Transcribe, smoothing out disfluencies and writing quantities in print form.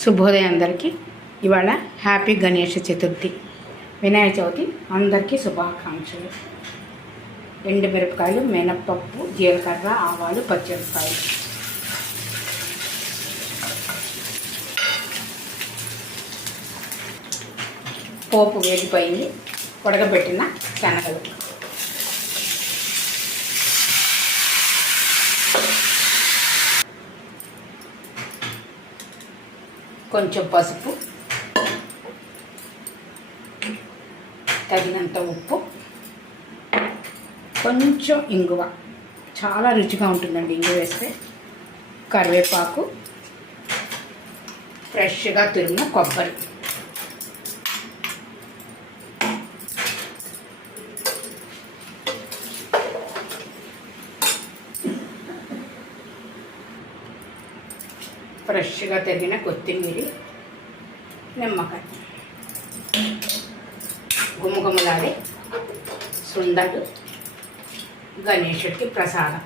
శుభోదయం అందరికీ. ఇవాళ హ్యాపీ గణేష చతుర్థి, వినాయక చవితి అందరికీ శుభాకాంక్షలు. ఎండుమిరపకాయలు, మినప్పప్పు, జీలకర్ర, ఆవాలు, పచ్చిమిరపకాయలు. పోపు వేగిపోయింది. ఉడకబెట్టిన శనగలు, కొంచెం పసుపు, తగినంత ఉప్పు, కొంచెం ఇంగువ. చాలా రుచిగా ఉంటుందండి ఇంగువ వేస్తే. కరివేపాకు, ఫ్రెష్గా తురిమిన కొబ్బరి. ఫ్రెష్గా తరిగిన కొత్తిమీర, నిమ్మకాయ. గుమగుమలాడే సుందరు గణేశుడికి ప్రసాదం.